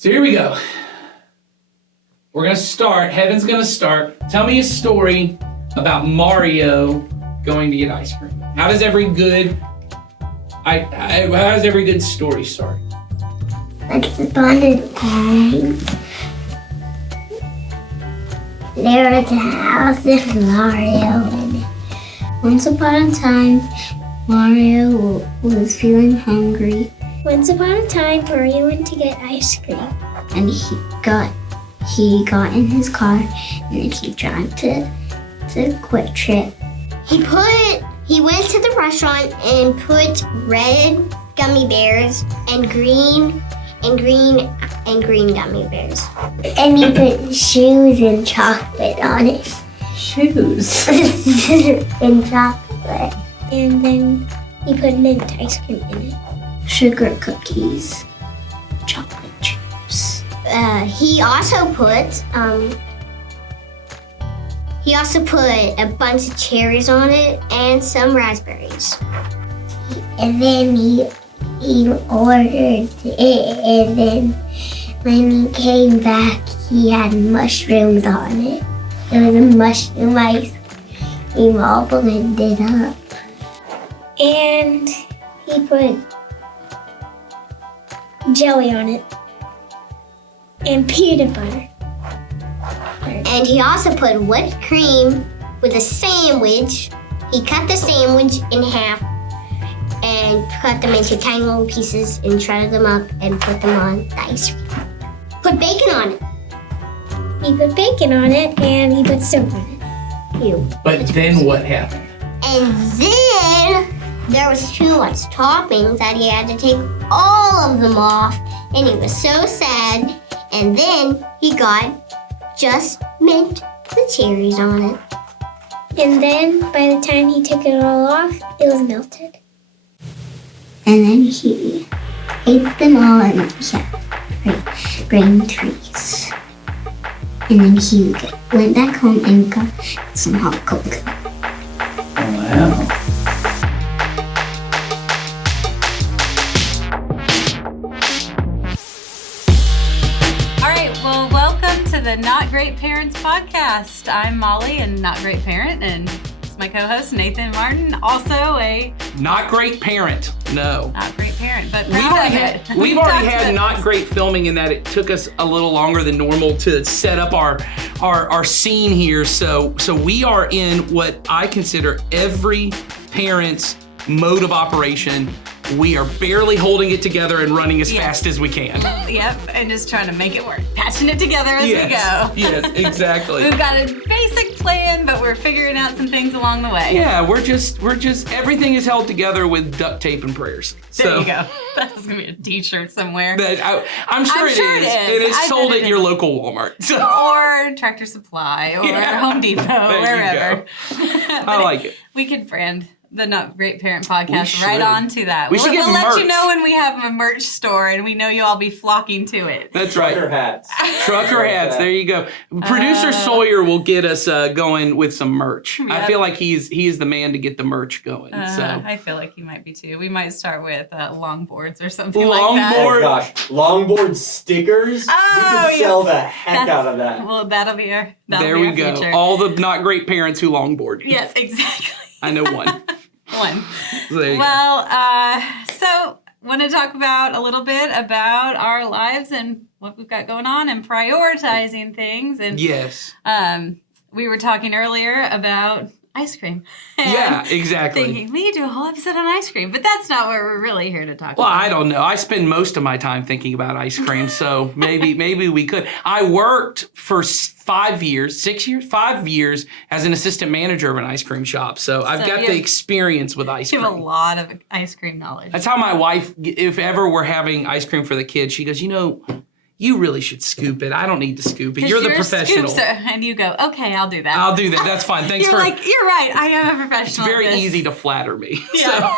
So here we go. We're going to start. Heaven's going to start. Tell me a story about Mario going to get ice cream. How does every good story start? Once upon a time, there was a house with Mario in it. Once upon a time, Mario was feeling hungry. Once upon a time, Mario went to get ice cream. And he got in his car and he drove to Quick Trip. He went to the restaurant and put red gummy bears and green gummy bears. And he put shoes and chocolate on it. Shoes? And chocolate. And then he put mint ice cream in it. Sugar cookies. Chocolate chips. He also put a bunch of cherries on it and some raspberries. And then he ordered it, and then when he came back, he had mushrooms on it. It was a mushroom ice cream all blended up. And he put jelly on it. And peanut butter. And he also put whipped cream with a sandwich. He cut the sandwich in half and cut them into tiny little pieces and shredded them up and put them on the ice cream. Put bacon on it. He put bacon on it and he put soap on it. Ew. But then what happened? And then there was too much toppings that he had to take all of them off, and he was so sad. And then he got just mint with cherries on it. And then by the time he took it all off, it was melted. And then he ate them all and he had brain trees. And then he went back home and got some hot cocoa. Wow. The Not Great Parents podcast. I'm Molly, and Not Great Parent, and it's my co-host Nathan Martin, also a not great parent. No. Not great parent, but We've already had not great filming in that it took us a little longer than normal to set up our scene here. So we are in what I consider every parent's mode of operation. We are barely holding it together and running as fast as we can. Yep, and just trying to make it work. Patching it together as we go. Yes, exactly. We've got a basic plan, but we're figuring out some things along the way. Yeah, we're just everything is held together with duct tape and prayers. There you go. That's gonna be a T-shirt somewhere. I'm sure it is. And it's sold at your local Walmart. So. Or Tractor Supply, or Home Depot, wherever. I like it. We could brand the Not Great Parent podcast right on to that. We'll let you know when we have a merch store, and we know you'll all be flocking to it. That's right. Trucker hats. Trucker hats. There you go. Producer Sawyer will get us going with some merch. Yep. I feel like he is the man to get the merch going. I feel like he might be too. We might start with longboards or something like that. Oh gosh, longboard stickers. Oh, we could sell the heck out of that. Well, that'll be our there we go. Future. All the not great parents who longboard. Yes, exactly. I know one. One. So so want to talk about a little bit about our lives and what we've got going on and prioritizing things. And yes. We were talking earlier about ice cream. Yeah, exactly. Thinking we could do a whole episode on ice cream, but that's not what we're really here to talk about. Well, I don't know. I spend most of my time thinking about ice cream, so maybe we could. I worked for 5 years as an assistant manager of an ice cream shop, so I've got the experience with ice cream. You have a lot of ice cream knowledge. That's how my wife, if ever we're having ice cream for the kids, she goes, you really should scoop it. I don't need to scoop it. You're the professional. And you go, okay, I'll do that. I'll do that. That's fine. Thanks you're right. I am a professional. It's very easy to flatter me. Yeah. So.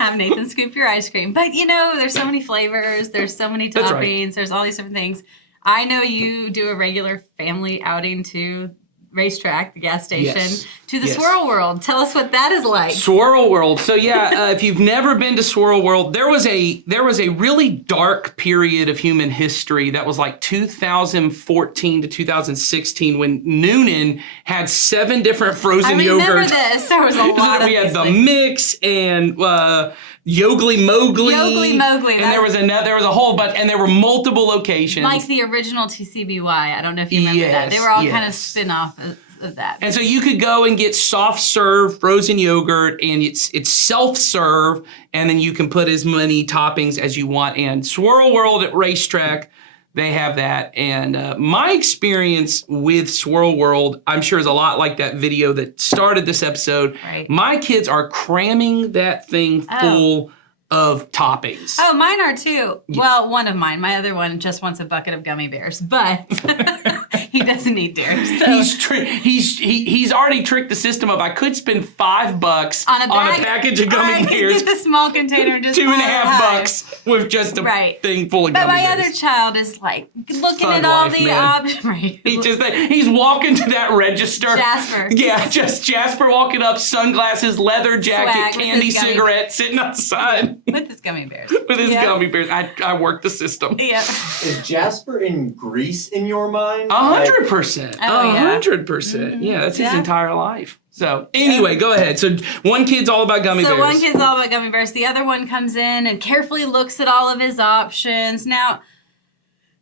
Have Nathan scoop your ice cream. But there's so many flavors. There's so many toppings. Right. There's all these different things. I know you do a regular family outing too. racetrack, the gas station, Yes. to the Yes. Swirl World. Tell us what that is like. Swirl World. So yeah, if you've never been to Swirl World, there was a really dark period of human history that was like 2014 to 2016 when Noonan had 7 different frozen I remember yogurts. this. There was a lot of We had these the things. mix and Yogly Mowgli. Yogly Mowgli, And there was a whole bunch, and there were multiple locations. Like the original TCBY. I don't know if you remember that. They Yes, were all kind of yes. spin-off of that. And so you could go and get soft serve frozen yogurt, and it's self serve, and then you can put as many toppings as you want. And Swirl World at Racetrack, they have that. And my experience with Swirl World, I'm sure, is a lot like that video that started this episode. Right. My kids are cramming that thing full of toppings. Oh, mine are too. Well, one of mine. My other one just wants a bucket of gummy bears, but he doesn't eat dairy. So. He's already tricked the system of I could spend $5 On a package of gummy I bears. could get the small container just $2.5 high. bucks with just a Right. thing full of But gummy my bears. other child is like looking Thug at all life, the man. options. Right. He's walking to that register. Jasper. Yeah, just Jasper walking up, sunglasses, leather jacket, Swag with candy his gummy cigarette, sitting outside With his gummy bears. with his Yeah. gummy bears. I work the system. Yeah. Is Jasper in Greece in your mind? 100%. Oh, yeah. 100%. Yeah, that's his Yeah. entire life. So anyway, go ahead. So one kid's all about gummy So bears. one kid's all about gummy bears. The other one comes in and carefully looks at all of his options. Now,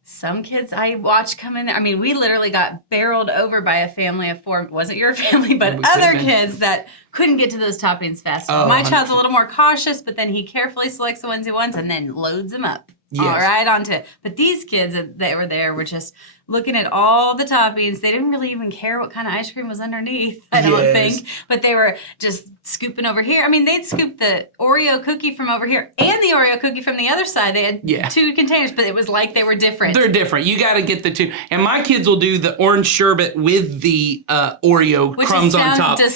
some kids I watched come in there. I mean, we literally got barreled over by a family of 4. It wasn't your family, but It was other big. kids that couldn't get to those toppings fast. Oh, My child's a 100%. little more cautious, but then he carefully selects the ones he wants and then loads them up. Yes. All right, onto it. But these kids that were there were just looking at all the toppings. They didn't really even care what kind of ice cream was underneath, I don't Yes. think. But they were just scooping over here. I mean, they'd scoop the Oreo cookie from over here and the Oreo cookie from the other side. They had 2 containers, but it was like they were different. They're different. You got to get the 2. And my kids will do the orange sherbet with the Oreo Which crumbs on sounds top. It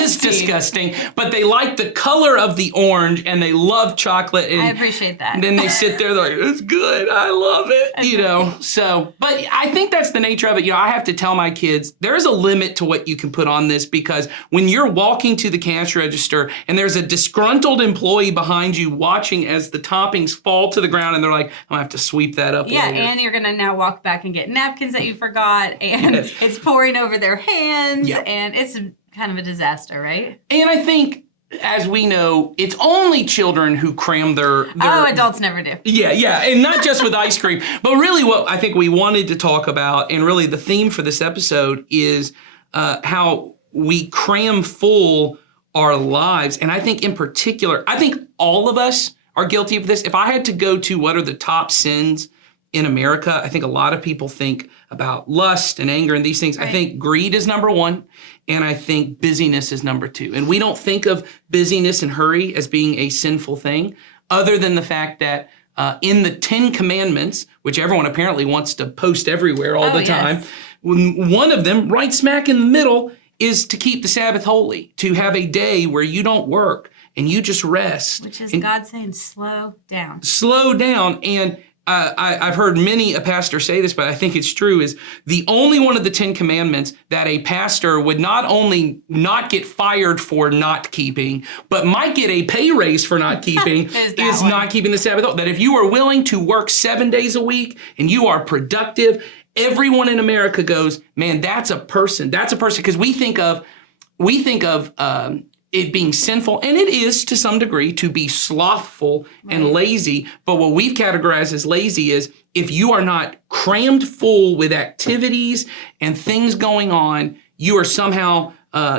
is disgusting. disgusting, but they like the color of the orange and they love chocolate. And I appreciate that. then they sit there, they're like, it's good. I love it. You know, so, but I think that's the nature of it. You know, I have to tell my kids there's a limit to what you can put on this because when you're walking to the cash register and there's a disgruntled employee behind you watching as the toppings fall to the ground and they're like, I'm gonna have to sweep that up Yeah, later. and you're gonna now walk back and get napkins that you forgot, and Yes. it's pouring over their hands, Yeah. and it's kind of a disaster, right? And I think, as we know, it's only children who cram their Oh, adults never do. Yeah, and not just with ice cream, but really what I think we wanted to talk about, and really the theme for this episode is how we cram full our lives. And I think in particular, I think all of us are guilty of this. If I had to go to what are the top sins in America, I think a lot of people think about lust and anger and these things. Right. I think greed is number 1, and I think busyness is number 2. And we don't think of busyness and hurry as being a sinful thing, other than the fact that in the 10 Commandments, which everyone apparently wants to post everywhere all Oh, the time, yes. one of them, right smack in the middle, is to keep the Sabbath holy, to have a day where you don't work and you just rest. Which is and God saying, slow down. slow down. And I've heard many a pastor say this, but I think it's true, is the only one of the 10 Commandments that a pastor would not only not get fired for not keeping, but might get a pay raise for not keeping, Is that is one. not keeping the Sabbath. That if you are willing to work 7 days a week and you are productive, everyone in America goes, man, that's a person. That's a person. Because we think of it being sinful, and it is to some degree, to be slothful and lazy. But what we've categorized as lazy is if you are not crammed full with activities and things going on, you are somehow,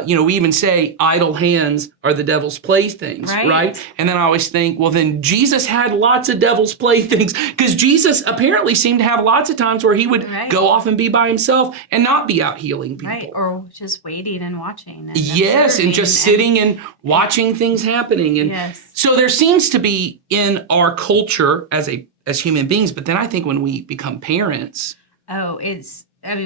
we even say idle hands are the devil's playthings, right? And then I always think, well, then Jesus had lots of devil's playthings, because Jesus apparently seemed to have lots of times where he would go off and be by himself and not be out healing people. Right, or just waiting and watching. And Yes, and observing just sitting and watching things happening. And Yes. so there seems to be in our culture as human beings, but then I think when we become parents,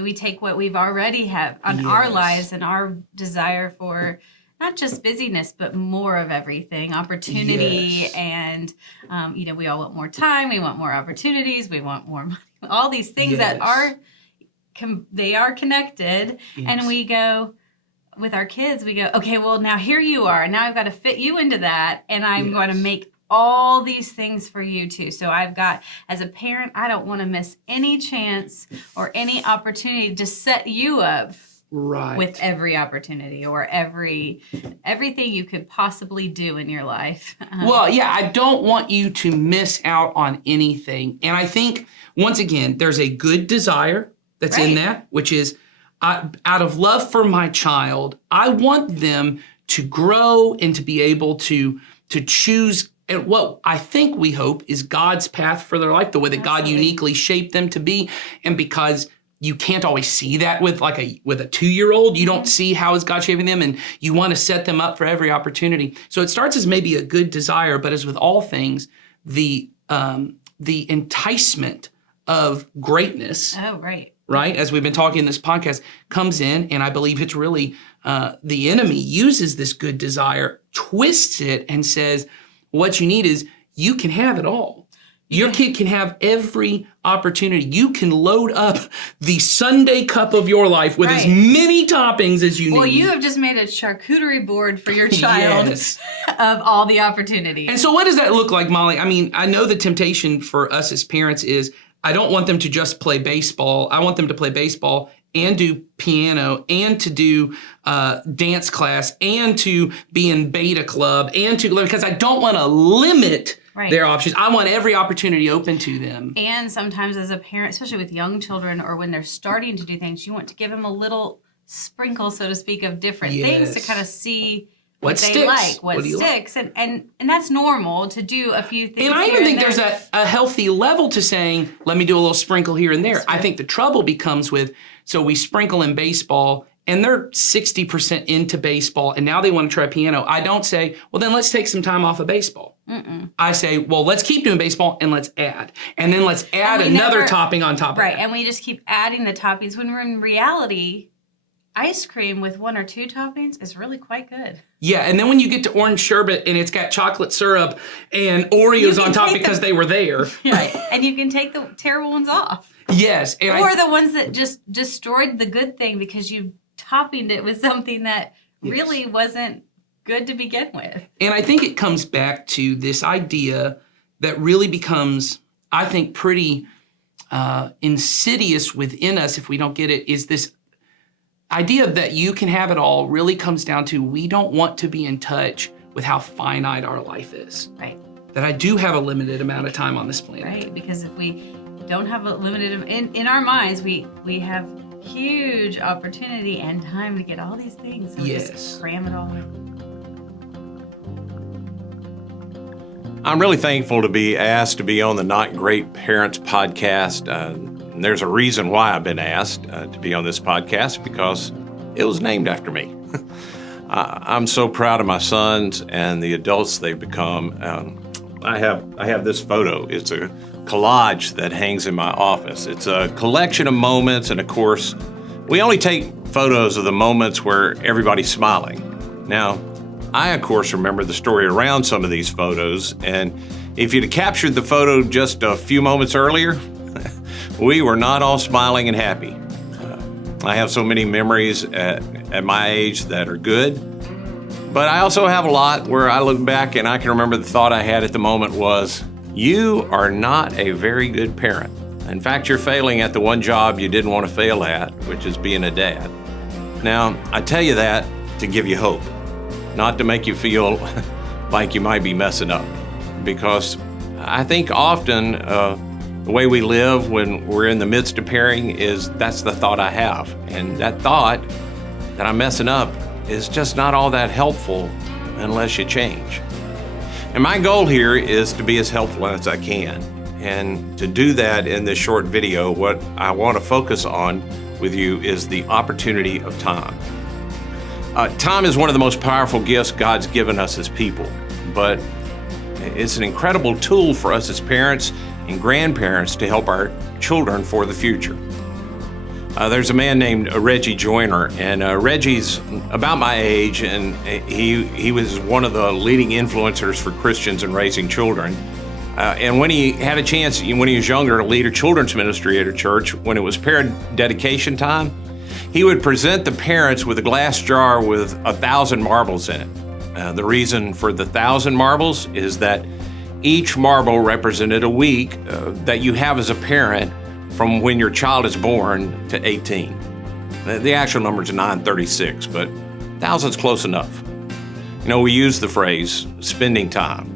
we take what we've already have on our Yes. lives and our desire for not just busyness, but more of everything, opportunity. Yes. And, we all want more time. We want more opportunities. We want more money. All these things that Yes. are they are connected, and we go with our kids. We go, okay, well now here you are. Now I've got to fit you into that, and I'm going to make all these things for you too. So I've got, as a parent, I don't want to miss any chance or any opportunity to set you up with every opportunity or everything you could possibly do in your life. Well, yeah, I don't want you to miss out on anything. And I think, once again, there's a good desire that's in that, which is out of love for my child, I want them to grow and to be able to choose and what I think we hope is God's path for their life, the way that God uniquely shaped them to be. And because you can't always see that with a 2-year-old, you don't see how is God shaping them, and you want to set them up for every opportunity. So it starts as maybe a good desire, but as with all things, the enticement of greatness. Oh, right. Right, as we've been talking in this podcast, comes in, and I believe it's really the enemy uses this good desire, twists it, and says, what you need is you can have it all. Your kid can have every opportunity. You can load up the sundae cup of your life with as many toppings as you need. Well, you have just made a charcuterie board for your child of all the opportunities. And so what does that look like, Molly? I mean, I know the temptation for us as parents is, I don't want them to just play baseball. I want them to play baseball and do piano and to do dance class and to be in beta club and to, because I don't want to limit their options. I want every opportunity open to them. And sometimes as a parent, especially with young children or when they're starting to do things, you want to give them a little sprinkle, so to speak, of different things to kind of see what they sticks? like, what sticks. And that's normal to do a few things. And I even think there's a healthy level to saying, let me do a little sprinkle here and there. I think the trouble becomes with, so we sprinkle in baseball and they're 60% into baseball and now they want to try piano. I don't say, well, then let's take some time off of baseball. I say, well, let's keep doing baseball and let's add. And then let's add another topping on top of that. Right, and we just keep adding the toppings when we're in reality, ice cream with 1 or 2 toppings is really quite good. Yeah, and then when you get to orange sherbet and it's got chocolate syrup and Oreos on top because they were there. Right, and you can take the terrible ones off. Yes. Or the ones that just destroyed the good thing because you toppinged it with something that really wasn't good to begin with. And I think it comes back to this idea that really becomes, I think, pretty insidious within us if we don't get it, is this idea that you can have it all really comes down to we don't want to be in touch with how finite our life is. Right. That I do have a limited amount of time on this planet. Right, because if we don't have a limited, in our minds, we have huge opportunity and time to get all these things. So we just cram it all in. I'm really thankful to be asked to be on the Not Great Parents podcast. And there's a reason why I've been asked to be on this podcast, because it was named after me. I'm so proud of my sons and the adults they've become. I have this photo. It's a collage that hangs in my office. It's a collection of moments, and of course, we only take photos of the moments where everybody's smiling. Now, I, of course, remember the story around some of these photos, and if you'd have captured the photo just a few moments earlier, we were not all smiling and happy. I have so many memories at my age that are good, but I also have a lot where I look back and I can remember the thought I had at the moment was, you are not a very good parent. In fact, you're failing at the one job you didn't want to fail at, which is being a dad. Now, I tell you that to give you hope, not to make you feel like you might be messing up. Because I think often the way we live when we're in the midst of parenting is that's the thought I have. And that thought that I'm messing up is just not all that helpful unless you change. And my goal here is to be as helpful as I can. And to do that in this short video, what I want to focus on with you is the opportunity of time. Time is one of the most powerful gifts God's given us as people, but it's an incredible tool for us as parents and grandparents to help our children for the future. There's a man named Reggie Joyner, and Reggie's about my age, and he was one of the leading influencers for Christians in raising children. And when he had a chance, when he was younger, to lead a children's ministry at a church, when it was parent dedication time, he would present the parents with a glass jar with 1,000 marbles in it. The reason for the 1,000 marbles is that each marble represented a week that you have as a parent from when your child is born to 18. The actual number is 936, but 1,000's close enough. You know, we use the phrase spending time.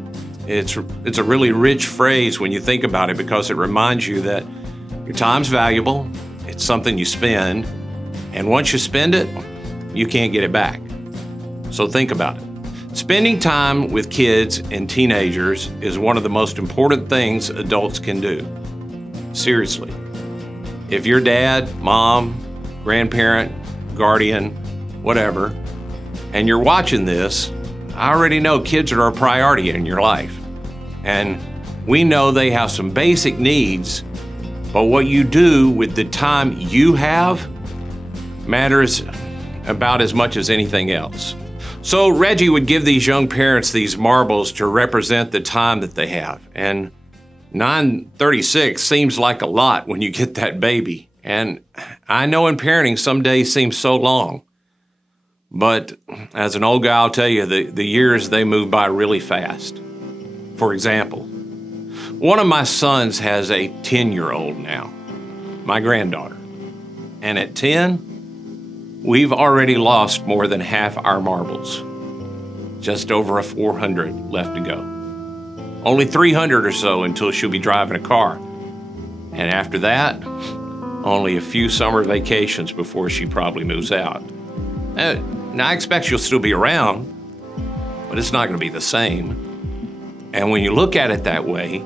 It's a really rich phrase when you think about it, because it reminds you that your time's valuable, it's something you spend, and once you spend it, you can't get it back. So think about it. Spending time with kids and teenagers is one of the most important things adults can do. Seriously. If your dad, mom, grandparent, guardian, whatever, and you're watching this, I already know kids are a priority in your life. And we know they have some basic needs, but what you do with the time you have matters about as much as anything else. So Reggie would give these young parents these marbles to represent the time that they have. And 936 seems like a lot when you get that baby. And I know in parenting, some days seem so long. But as an old guy, I'll tell you, the years, they move by really fast. For example, one of my sons has a 10-year-old now, my granddaughter. And at 10, we've already lost more than half our marbles. Just over 400 left to go. Only 300 or so until she'll be driving a car. And after that, only a few summer vacations before she probably moves out. Now, I expect she'll still be around, but it's not going to be the same. And when you look at it that way,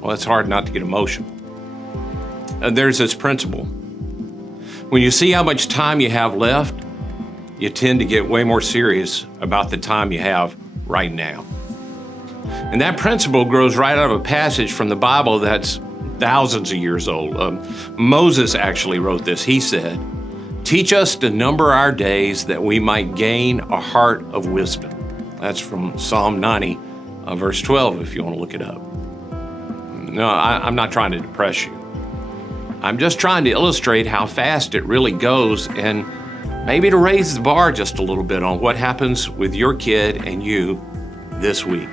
well, it's hard not to get emotional. There's this principle. When you see how much time you have left, you tend to get way more serious about the time you have right now. And that principle grows right out of a passage from the Bible that's thousands of years old. Moses actually wrote this. He said, "Teach us to number our days that we might gain a heart of wisdom." That's from Psalm 90, verse 12, if you want to look it up. No, I'm not trying to depress you. I'm just trying to illustrate how fast it really goes, and maybe to raise the bar just a little bit on what happens with your kid and you this week.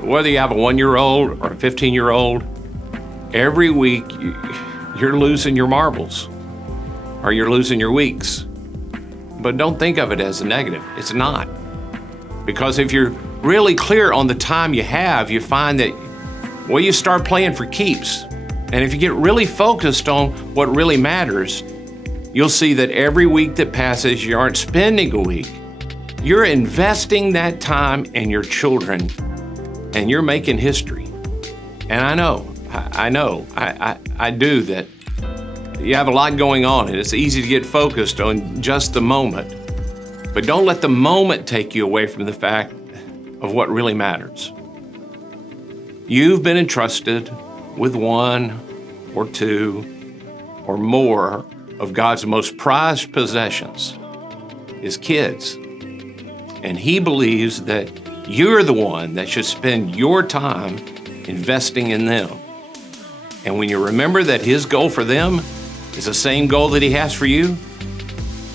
Whether you have a 1-year-old or a 15-year-old, every week you're losing your marbles, or you're losing your weeks. But don't think of it as a negative. It's not. Because if you're really clear on the time you have, you find that, well, you start playing for keeps. And if you get really focused on what really matters, you'll see that every week that passes, you aren't spending a week. You're investing that time in your children, and you're making history. And I do that. You have a lot going on, and it's easy to get focused on just the moment. But don't let the moment take you away from the fact of what really matters. You've been entrusted with one or two or more of God's most prized possessions, His kids. And He believes that you're the one that should spend your time investing in them. And when you remember that His goal for them is the same goal that He has for you,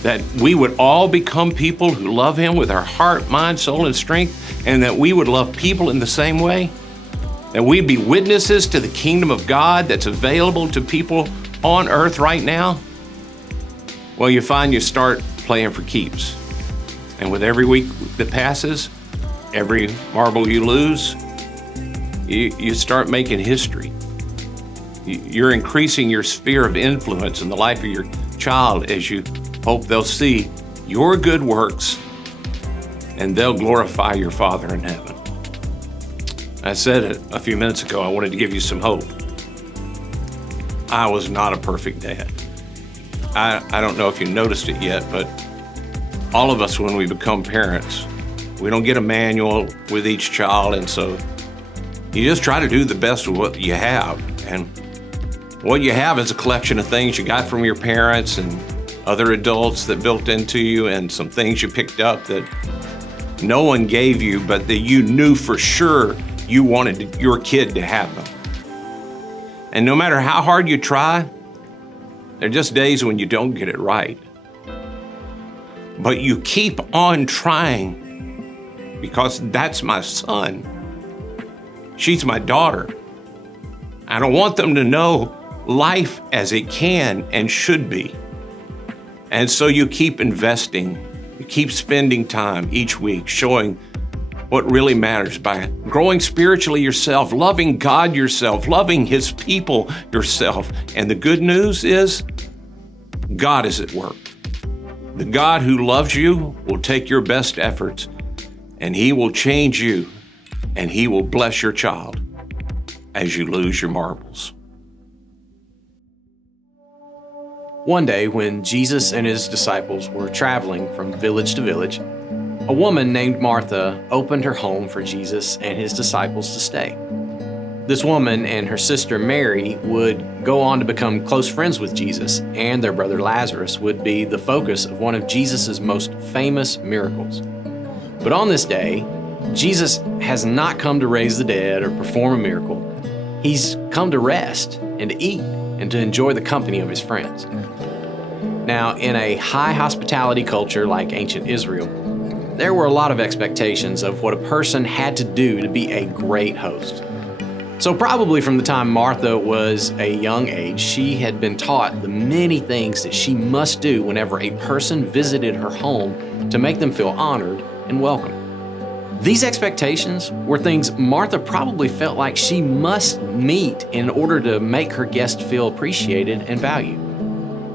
that we would all become people who love Him with our heart, mind, soul, and strength, and that we would love people in the same way, that we'd be witnesses to the kingdom of God that's available to people on earth right now, well, you find you start playing for keeps. And with every week that passes, every marble you lose, you start making history. You're increasing your sphere of influence in the life of your child as you hope they'll see your good works and they'll glorify your Father in heaven. I said it a few minutes ago, I wanted to give you some hope. I was not a perfect dad. I don't know if you noticed it yet, but all of us, when we become parents, we don't get a manual with each child, and so you just try to do the best with what you have. And what you have is a collection of things you got from your parents and other adults that built into you, and some things you picked up that no one gave you, but that you knew for sure you wanted your kid to have them. And no matter how hard you try, there are just days when you don't get it right. But you keep on trying because that's my son. She's my daughter. I don't want them to know life as it can and should be. And so you keep investing, you keep spending time each week showing what really matters by growing spiritually yourself, loving God yourself, loving His people yourself. And the good news is God is at work. The God who loves you will take your best efforts and He will change you and He will bless your child as you lose your marbles. One day, when Jesus and His disciples were traveling from village to village, a woman named Martha opened her home for Jesus and His disciples to stay. This woman and her sister Mary would go on to become close friends with Jesus, and their brother Lazarus would be the focus of one of Jesus' most famous miracles. But on this day, Jesus has not come to raise the dead or perform a miracle. He's come to rest and to eat and to enjoy the company of His friends. Now, in a high hospitality culture like ancient Israel, there were a lot of expectations of what a person had to do to be a great host. So probably from the time Martha was a young age, she had been taught the many things that she must do whenever a person visited her home to make them feel honored and welcome. These expectations were things Martha probably felt like she must meet in order to make her guest feel appreciated and valued.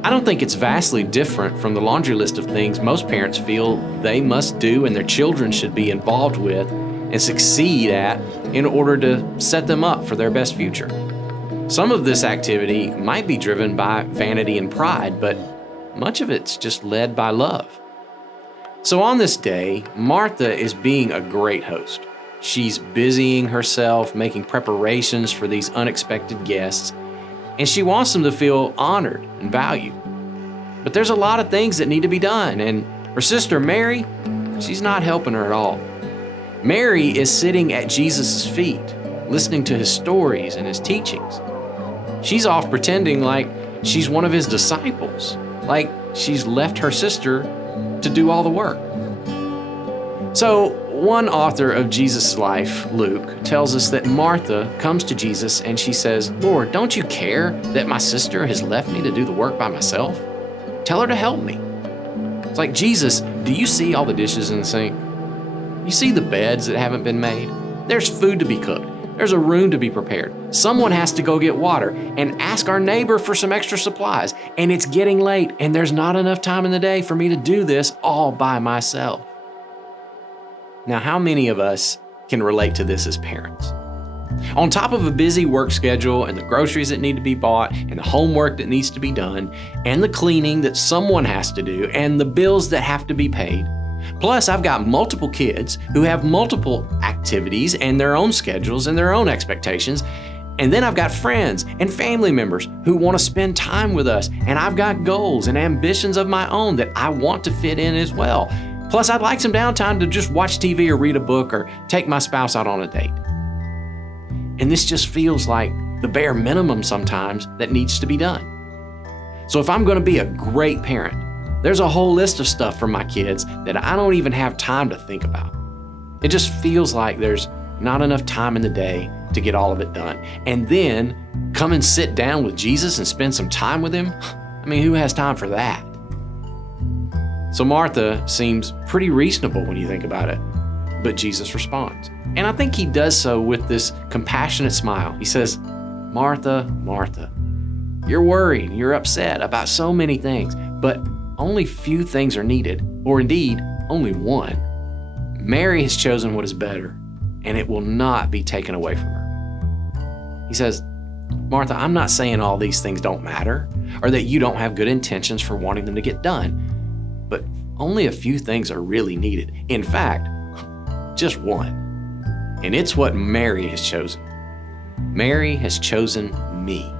I don't think it's vastly different from the laundry list of things most parents feel they must do and their children should be involved with and succeed at in order to set them up for their best future. Some of this activity might be driven by vanity and pride, but much of it's just led by love. So on this day, Martha is being a great host. She's busying herself, making preparations for these unexpected guests, and she wants them to feel honored and valued. But there's a lot of things that need to be done, and her sister Mary, she's not helping her at all. Mary is sitting at Jesus' feet, listening to His stories and His teachings. She's off pretending like she's one of His disciples, like she's left her sister to do all the work. So, one author of Jesus' life, Luke, tells us that Martha comes to Jesus and she says, "Lord, don't you care that my sister has left me to do the work by myself? Tell her to help me." It's like, Jesus, do you see all the dishes in the sink? You see the beds that haven't been made? There's food to be cooked. There's a room to be prepared. Someone has to go get water and ask our neighbor for some extra supplies. And it's getting late and there's not enough time in the day for me to do this all by myself. Now, how many of us can relate to this as parents? On top of a busy work schedule and the groceries that need to be bought and the homework that needs to be done and the cleaning that someone has to do and the bills that have to be paid, plus I've got multiple kids who have multiple activities and their own schedules and their own expectations, and then I've got friends and family members who want to spend time with us, and I've got goals and ambitions of my own that I want to fit in as well. Plus, I'd like some downtime to just watch TV or read a book or take my spouse out on a date. And this just feels like the bare minimum sometimes that needs to be done. So if I'm going to be a great parent, there's a whole list of stuff for my kids that I don't even have time to think about. It just feels like there's not enough time in the day to get all of it done. And then come and sit down with Jesus and spend some time with Him? I mean, who has time for that? So Martha seems pretty reasonable when you think about it, but Jesus responds. And I think He does so with this compassionate smile. He says, "Martha, Martha, you're worried, you're upset about so many things, but only few things are needed, or indeed, only one. Mary has chosen what is better, and it will not be taken away from her." He says, "Martha, I'm not saying all these things don't matter, or that you don't have good intentions for wanting them to get done, but only a few things are really needed. In fact, just one. And it's what Mary has chosen. Mary has chosen me.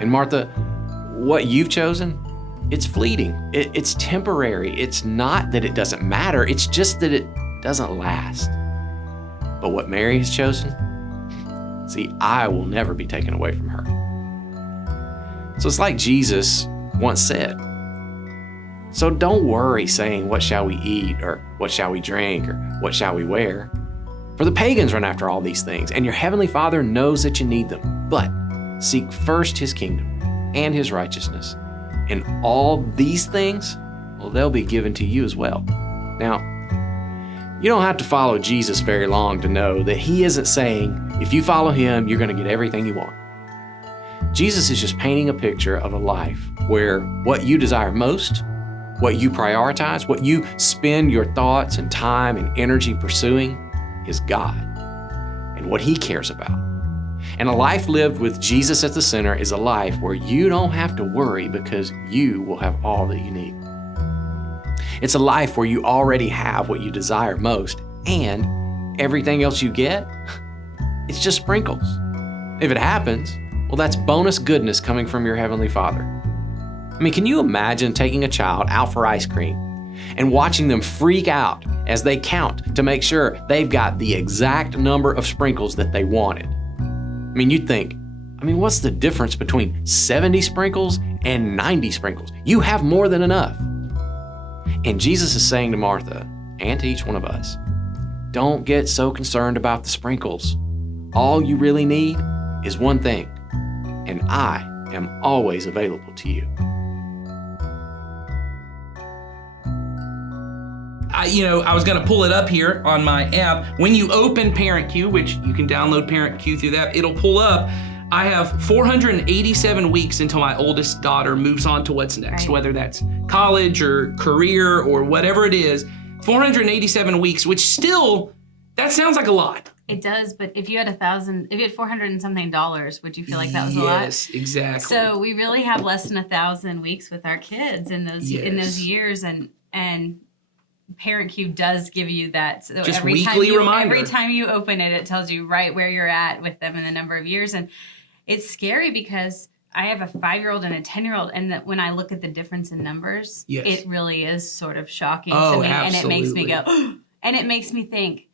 And Martha, what you've chosen, it's fleeting. It's temporary. It's not that it doesn't matter. It's just that it doesn't last. But what Mary has chosen, see, I will never be taken away from her. So it's like Jesus once said. So don't worry saying, what shall we eat, or what shall we drink, or what shall we wear? For the pagans run after all these things, and your heavenly Father knows that you need them. But seek first his kingdom and his righteousness, and all these things, well, they'll be given to you as well. Now, you don't have to follow Jesus very long to know that he isn't saying, if you follow him, you're going to get everything you want. Jesus is just painting a picture of a life where what you desire most, what you prioritize, what you spend your thoughts and time and energy pursuing is God and what he cares about. And a life lived with Jesus at the center is a life where you don't have to worry because you will have all that you need. It's a life where you already have what you desire most, and everything else you get, it's just sprinkles. If it happens, well, that's bonus goodness coming from your Heavenly Father. I mean, can you imagine taking a child out for ice cream and watching them freak out as they count to make sure they've got the exact number of sprinkles that they wanted? I mean, you'd think, what's the difference between 70 sprinkles and 90 sprinkles? You have more than enough. And Jesus is saying to Martha and to each one of us, don't get so concerned about the sprinkles. All you really need is one thing, and I am always available to you. I was going to pull it up here on my app. When you open ParentCue, which you can download ParentCue through that, it'll pull up. I have 487 weeks until my oldest daughter moves on to what's next, Right. whether that's college or career or whatever it is. 487 weeks, which still, that sounds like a lot. It does, but if you had $400 and something, would you feel like that was a lot? Yes, exactly. So we really have less than 1,000 weeks with our kids in those Yes. years, and ParentCue does give you that. So Just every time weekly reminder. Every time you open it, it tells you right where you're at with them and the number of years, and it's scary because I have a 5-year-old and a 10-year-old, and that when I look at the difference in numbers, Yes. it really is sort of shocking Oh, to me, and it makes me absolutely. go, and it makes me think,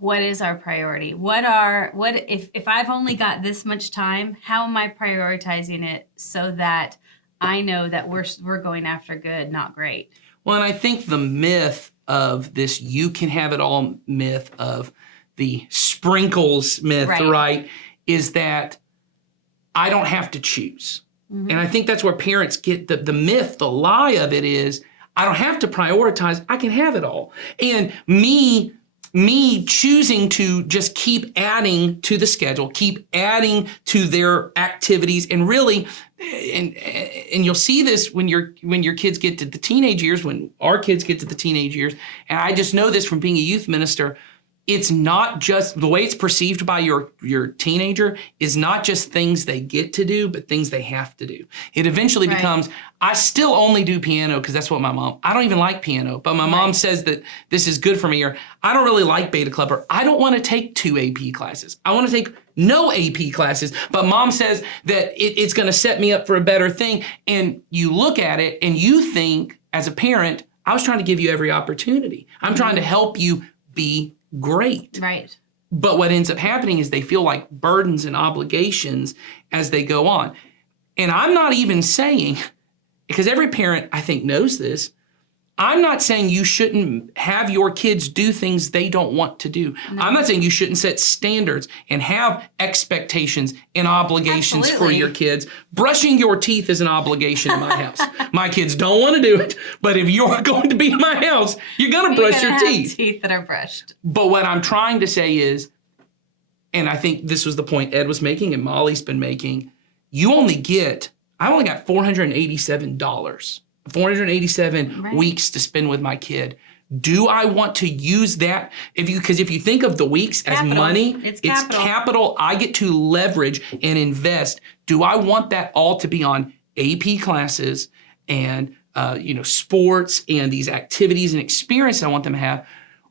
what is our priority? What if I've only got this much time, how am I prioritizing it so that I know that we're going after good, not great? Well, and I think the myth of this you can have it all myth of the sprinkles myth, right, is that I don't have to choose. Mm-hmm. And I think that's where parents get the myth, the lie of it is, I don't have to prioritize, I can have it all. And me choosing to just keep adding to the schedule, keep adding to their activities, and really, and you'll see this when your kids get to the teenage years, when our kids get to the teenage years, and I just know this from being a youth minister, it's not just the way it's perceived by your teenager is not just things they get to do, but things they have to do. It eventually becomes, I still only do piano because that's what I don't even like piano, but my mom says that this is good for me, or I don't really like Beta Club, or I don't want to take 2 AP classes. I want to take no AP classes, but mom says that it's going to set me up for a better thing. And you look at it and you think, as a parent, I was trying to give you every opportunity. I'm trying to help you be great. Right. But what ends up happening is they feel like burdens and obligations as they go on. And I'm not even saying, because every parent I think knows this, I'm not saying you shouldn't have your kids do things they don't want to do. No. I'm not saying you shouldn't set standards and have expectations and obligations for your kids. Brushing your teeth is an obligation in my house. My kids don't want to do it, but if you're going to be in my house, you're going to brush your teeth. Teeth that are brushed. But what I'm trying to say is, and I think this was the point Ed was making and Molly's been making, I only got $487. 487 weeks to spend with my kid. Do I want to use that? Because if you think of the weeks as money, it's capital I get to leverage and invest. Do I want that all to be on AP classes and sports and these activities and experiences I want them to have?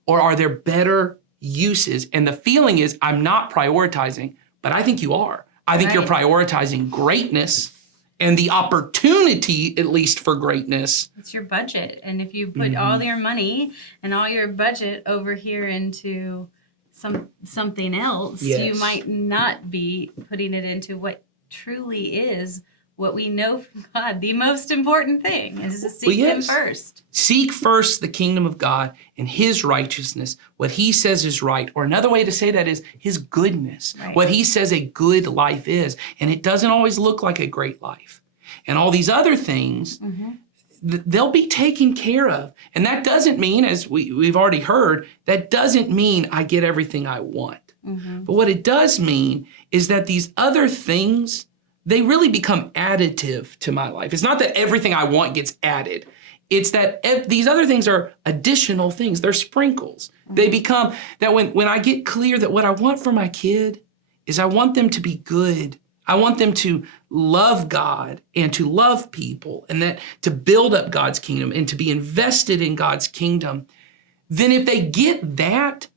Or are there better uses? And the feeling is I'm not prioritizing, but I think you are. I think you're prioritizing greatness and the opportunity, at least, for greatness. It's your budget. And if you put all your money and all your budget over here into something else, Yes. you might not be putting it into what truly is what we know from God. The most important thing is to seek Him first. Seek first the kingdom of God and His righteousness, what He says is right. Or another way to say that is His goodness, Right. what He says a good life is. And it doesn't always look like a great life. And all these other things, they'll be taken care of. And that doesn't mean, as we've already heard, that doesn't mean I get everything I want. But what it does mean is that these other things, they really become additive to my life. It's not that everything I want gets added. It's that these other things are additional things. They're sprinkles. They become that when I get clear that what I want for my kid is I want them to be good. I want them to love God and to love people and that to build up God's kingdom and to be invested in God's kingdom. Then if they get that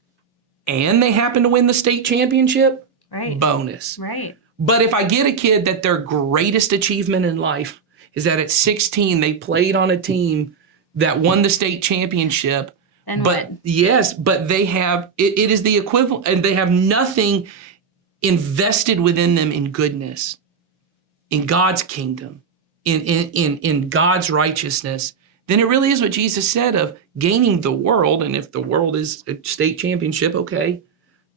and they happen to win the state championship, Right. bonus. Right. But if I get a kid that their greatest achievement in life is that at 16 they played on a team that won the state championship, And but what? yes, but they have it is the equivalent, and they have nothing invested within them in goodness, in God's kingdom, in God's righteousness. Then it really is what Jesus said of gaining the world, and if the world is a state championship, okay.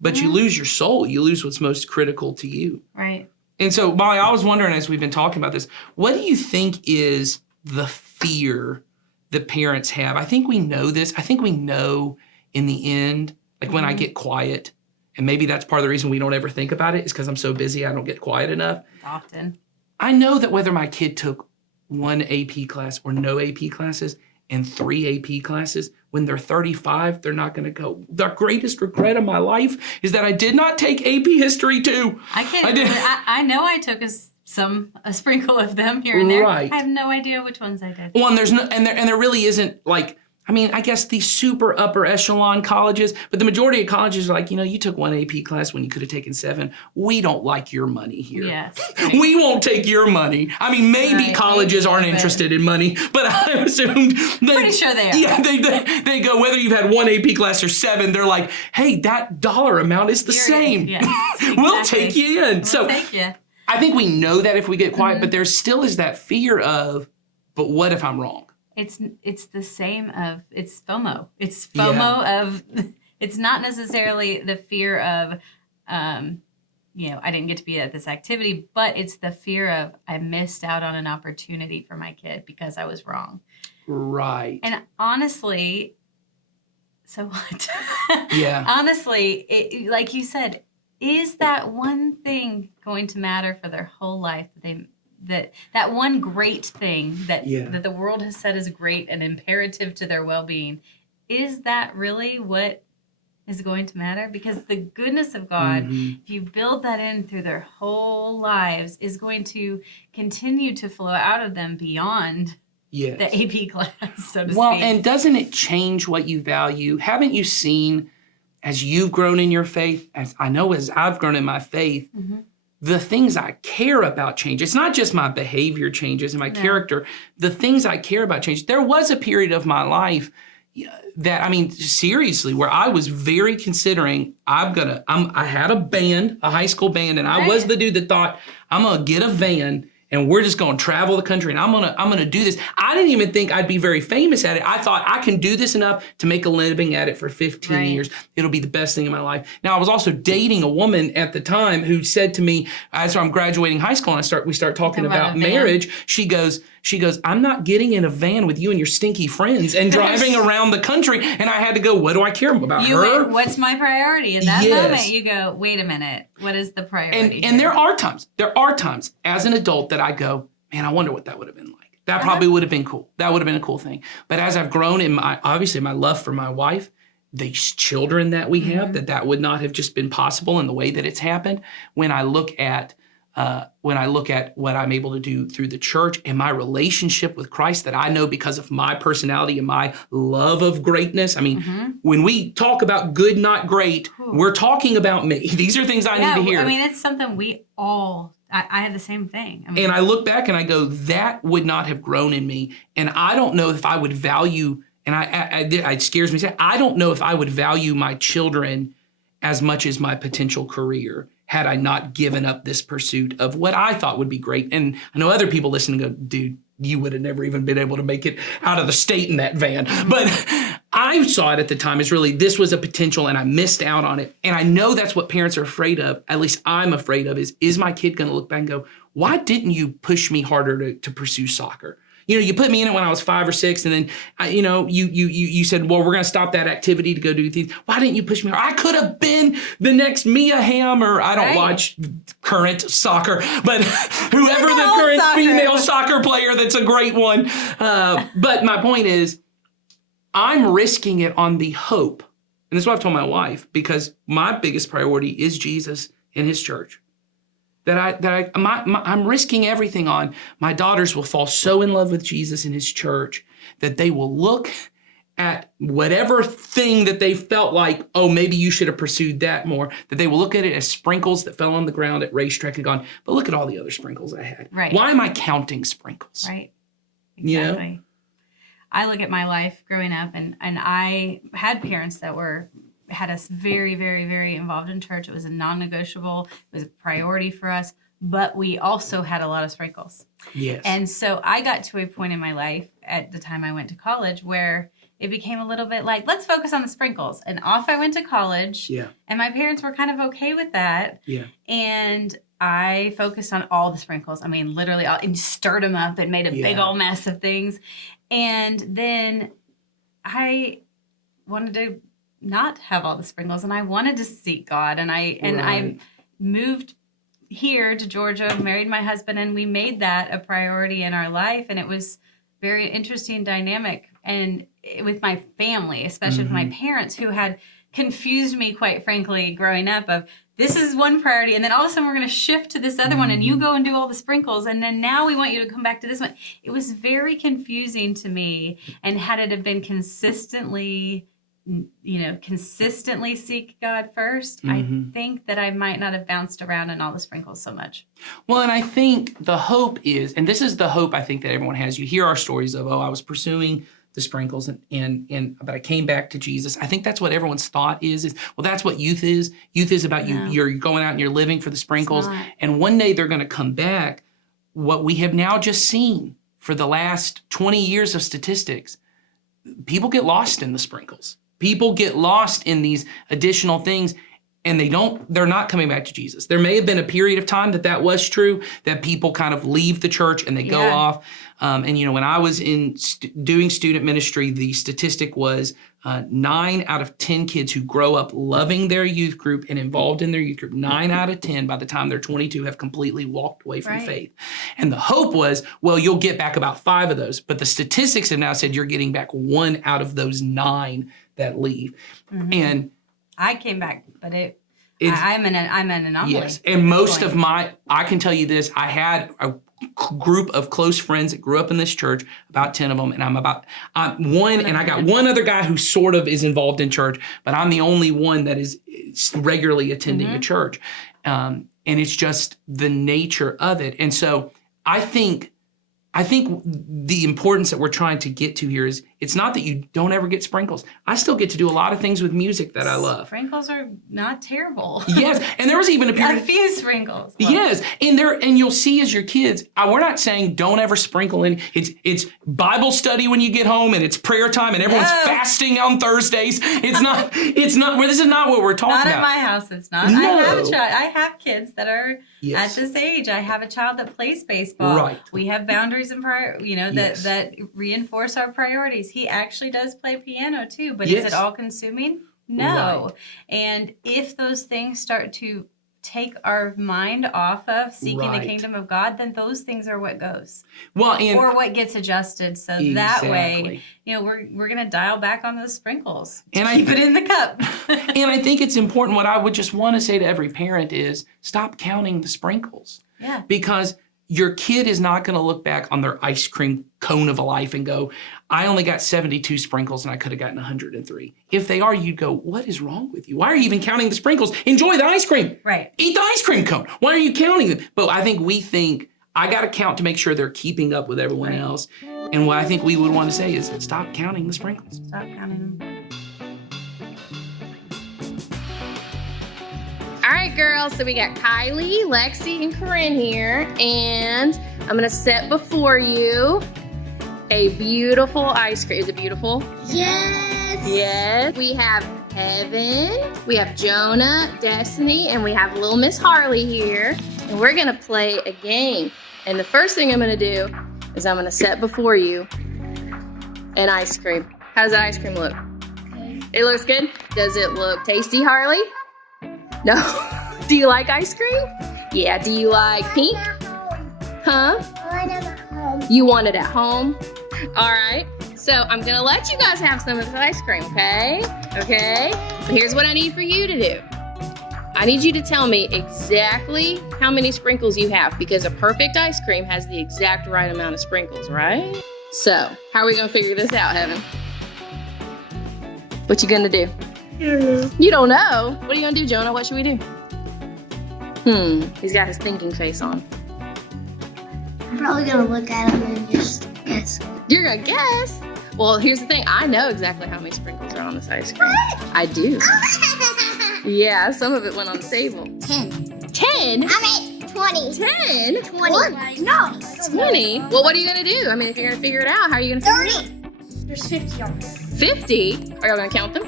But you lose your soul. You lose what's most critical to you. Right. And so, Molly, I was wondering as we've been talking about this, what do you think is the fear that parents have? I think we know this. I think we know in the end, like when I get quiet, and maybe that's part of the reason we don't ever think about it is because I'm so busy I don't get quiet enough. Often. I know that whether my kid took one AP class or no AP classes and 3 AP classes, when they're 35, they're not going to go, the greatest regret of my life is that I did not take AP history too. I can't. I did. I know I took a sprinkle of them here and there. Right. I have no idea which ones I did. Well, and there's no, and there really isn't like, I mean, I guess these super upper echelon colleges, but the majority of colleges are like, you took one AP class when you could have taken 7. We don't like your money here. Yes. We won't take your money. I mean, maybe Right, colleges maybe, aren't but- interested in money, but I assumed Pretty sure they are. Yeah, they go, whether you've had one AP class or 7, they're like, hey, that dollar amount is the Here it same. is. Yes, We'll exactly. take you in. We'll So take you. I think we know that if we get quiet, but there still is that fear of, but what if I'm wrong? It's the same of it's FOMO. It's FOMO of it's not necessarily the fear of I didn't get to be at this activity, but it's the fear of I missed out on an opportunity for my kid because I was wrong. Right. And honestly, so what? Yeah. Honestly, like you said, is that one thing going to matter for their whole life that one great thing that the world has said is great and imperative to their well-being, is that really what is going to matter? Because the goodness of God, if you build that in through their whole lives, is going to continue to flow out of them beyond Yes. the AP class, so to Well, speak. and doesn't it change what you value? Haven't you seen, as you've grown in your faith, as I know as I've grown in my faith, the things I care about change. It's not just my behavior changes and my character. The things I care about change. There was a period of my life that, I mean, seriously, where I was very considering, I had a band, a high school band, and I was the dude that thought, I'm gonna get a van and we're just gonna travel the country and I'm gonna do this. I didn't even think I'd be very famous at it. I thought I can do this enough to make a living at it for 15 years. It'll be the best thing in my life. Now, I was also dating a woman at the time who said to me, as I'm graduating high school and we start talking about marriage, she goes, I'm not getting in a van with you and your stinky friends and driving around the country. And I had to go, what do I care about her? What's my priority? In that moment, you go, wait a minute, what is the priority? And there are times as an adult that I go, man, I wonder what that would have been like. That probably would have been cool. That would have been a cool thing. But as I've grown in obviously my love for my wife, these children that we have, that would not have just been possible in the way that it's happened. When I look at what I'm able to do through the church and my relationship with Christ that I know because of my personality and my love of greatness. I mean, when we talk about good, not great, we're talking about me. These are things I need to hear. I mean, it's something we all, I had the same thing. I mean, and I look back and I go, that would not have grown in me. And I don't know if I would value, and it scares me to say, I don't know if I would value my children as much as my potential career had I not given up this pursuit of what I thought would be great. And I know other people listening go, dude, you would have never even been able to make it out of the state in that van. But I saw it at the time as really, this was a potential and I missed out on it. And I know that's what parents are afraid of, at least I'm afraid of, is my kid going to look back and go, why didn't you push me harder to pursue soccer? You know, you put me in it when I was 5 or 6, and then, you said, well, we're going to stop that activity to go do things. Why didn't you push me? I could have been the next Mia Hamm, or I don't watch current soccer, but whoever the current female soccer player that's a great one. But my point is, I'm risking it on the hope, and this is what I've told my wife, because my biggest priority is Jesus and his church. I'm risking everything on my daughters will fall so in love with Jesus and his church that they will look at whatever thing that they felt like, oh, maybe you should have pursued that more, that they will look at it as sprinkles that fell on the ground at racetrack and gone, but look at all the other sprinkles I had. Right. Why am I counting sprinkles? Right. Exactly. You know? I look at my life growing up, and I had parents that had us very, very, very involved in church. It was a non-negotiable. It was a priority for us, but we also had a lot of sprinkles. Yes. And so I got to a point in my life at the time I went to college where it became a little bit like, let's focus on the sprinkles. And off I went to college. Yeah. And my parents were kind of okay with that. Yeah. And I focused on all the sprinkles. I mean, literally, and stirred them up and made a big old mess of things. And then I wanted to not have all the sprinkles, and I wanted to seek God, and I moved here to Georgia, married my husband, and we made that a priority in our life. And it was very interesting dynamic, and with my family, especially with my parents, who had confused me, quite frankly, growing up, of this is one priority, and then all of a sudden we're going to shift to this other one, and you go and do all the sprinkles, and then now we want you to come back to this one. It was very confusing to me, and had it have been consistently seek God first, I think that I might not have bounced around in all the sprinkles so much. Well, and I think the hope is, and this is the hope I think that everyone has. You hear our stories of, I was pursuing the sprinkles but I came back to Jesus. I think that's what everyone's thought is well, that's what youth is. Youth is about you're going out and you're living for the sprinkles. And one day they're going to come back. What we have now just seen for the last 20 years of statistics, people get lost in the sprinkles. People get lost in these additional things, and they're not coming back to Jesus. There may have been a period of time that was true, that people kind of leave the church and they go off. And when I was in doing student ministry, the statistic was 9 out of 10 kids who grow up loving their youth group and involved in their youth group, 9 out of 10 by the time they're 22 have completely walked away from faith. And the hope was, well, you'll get back about 5 of those. But the statistics have now said you're getting back 1 out of those 9 that leave. And I came back, but I'm an anomaly. Yes, and most of I can tell you this, I had a group of close friends that grew up in this church, about 10 of them, and I'm one, and I got one other guy who sort of is involved in church, but I'm the only one that is regularly attending a church. And it's just the nature of it. And so I think the importance that we're trying to get to here is it's not that you don't ever get sprinkles. I still get to do a lot of things with music that I love. Sprinkles are not terrible. Yes, and there was even a period. A few sprinkles. Yes, and you'll see as your kids. We're not saying don't ever sprinkle in. It's Bible study when you get home, and it's prayer time, and everyone's fasting on Thursdays. It's not. This is not what we're talking about. Not at my house. It's not. No. I have kids that are at this age. I have a child that plays baseball. Right. We have boundaries and that reinforce our priorities. He actually does play piano too, but is it all consuming? No. Right. And if those things start to take our mind off of seeking the kingdom of God, then those things are what goes. Well, or what gets adjusted. So that way, we're going to dial back on those sprinkles and keep it in the cup. And I think it's important. What I would just want to say to every parent is stop counting the sprinkles. Yeah. Because your kid is not going to look back on their ice cream cone of a life and go, I only got 72 sprinkles and I could have gotten 103. If they are, you'd go, what is wrong with you? Why are you even counting the sprinkles? Enjoy the ice cream. Right. Eat the ice cream cone. Why are you counting them? But I think we think, I got to count to make sure they're keeping up with everyone else. And what I think we would want to say is stop counting the sprinkles. Stop counting them. right, girls, so we got Kylie, Lexi, and Corinne here, and I'm gonna set before you a beautiful ice cream. Is it beautiful? Yes. Yes. We have Evan, we have Jonah, Destiny, and we have little Miss Harley here, and we're gonna play a game. And the first thing I'm gonna do is I'm gonna set before you an ice cream. How does that ice cream look? Good. It looks good? Does it look tasty, Harley? No. Do you like ice cream? Yeah. Do you like pink? Huh? You want it at home? All right. So I'm gonna let you guys have some of this ice cream, okay? Okay. So here's what I need for you to do. I need you to tell me exactly how many sprinkles you have, because a perfect ice cream has the exact right amount of sprinkles, right? So how are we gonna figure this out, Heaven? What you gonna do? I don't know. You don't know? What are you gonna do, Jonah? What should we do? He's got his thinking face on. I'm probably gonna look at them and just guess. You're gonna guess? Well, here's the thing. I know exactly how many sprinkles are on this ice cream. I do. Yeah, some of it went on the table. 10. 10? I mean, 20. 10? 20. No. 20? Well, what are you gonna do? I mean, if you're gonna figure it out, how are you gonna figure it out? 30. There's 50 on there. 50? Are y'all gonna count them?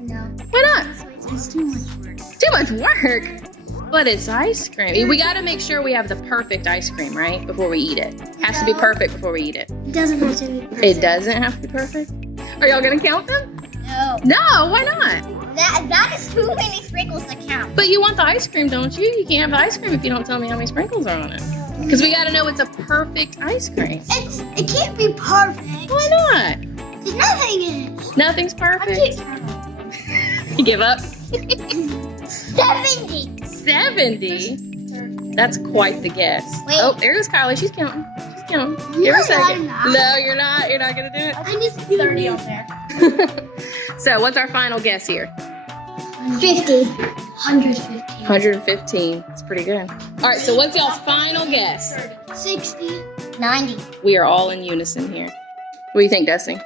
No. Why not? It's too much work. Too much work. But it's ice cream. We gotta make sure we have the perfect ice cream, right? Before we eat it. Has to be perfect before we eat it. It doesn't have to be perfect. It doesn't have to be perfect? Are y'all gonna count them? No. No, why not? That is too many sprinkles to count. But you want the ice cream, don't you? You can't have the ice cream if you don't tell me how many sprinkles are on it. Because we gotta know it's a perfect ice cream. It can't be perfect. Why not? Because nothing is. Nothing's I perfect. can't You give up? 70. 70? That's quite the guess. Wait. Oh, there goes Kylie. She's counting. She's counting. Give her a second. No, you're not. You're not gonna do it. I think it's 30 on there. So what's our final guess here? 50. 150. 115. That's pretty good. All right, so what's y'all's final guess? 60. 90. We are all in unison here. What do you think, Destiny?